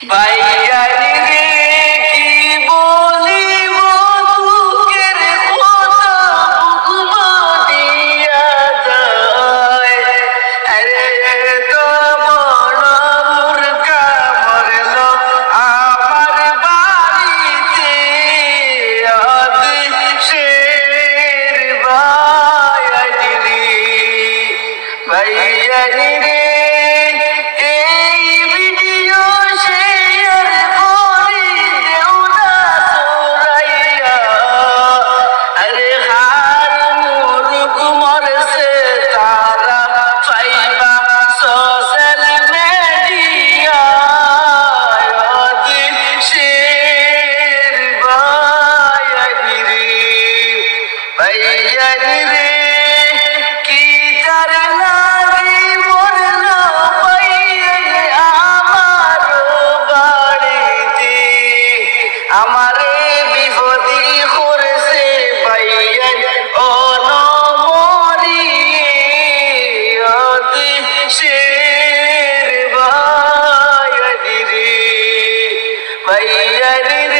ভাইয়ারি রে কি বলিব বুকের কথা বুক ফাটিয়া যায়। আরে তো বড় মুরগা মরল আমার বাড়িতে, আদেশের ভাইয়ারি রে, ভাইয়ারি রে ভাইয়ারি রে কি তার লাগি মরল ভাইয়ারি আমার বাড়িতে, আমারে বিপদি করছে ভাইয়ারি অনমরি, আদেশের ভাইয়ারি রে, ভাইয়ারি রে।